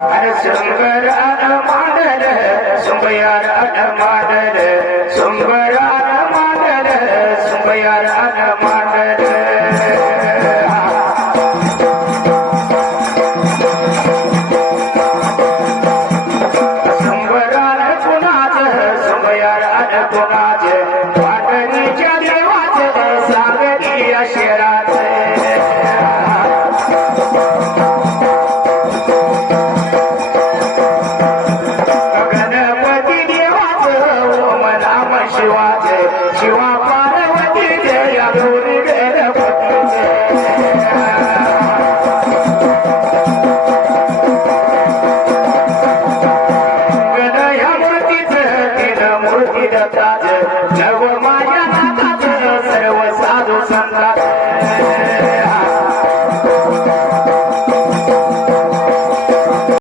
अरे सुंगरान मांडल सुंबयारान मांडल सुंगरान मांडल सुंबयारान मांडल सुंबरान कुणाच सुंबयारान कुणाच पाटणीच्या देवाचे सांगली शेराचे शिवाचे शिवा पार्वती जया गौरी गणपतीचे गण या मूर्तीच तीन मूर्ती दत्ताच नव माया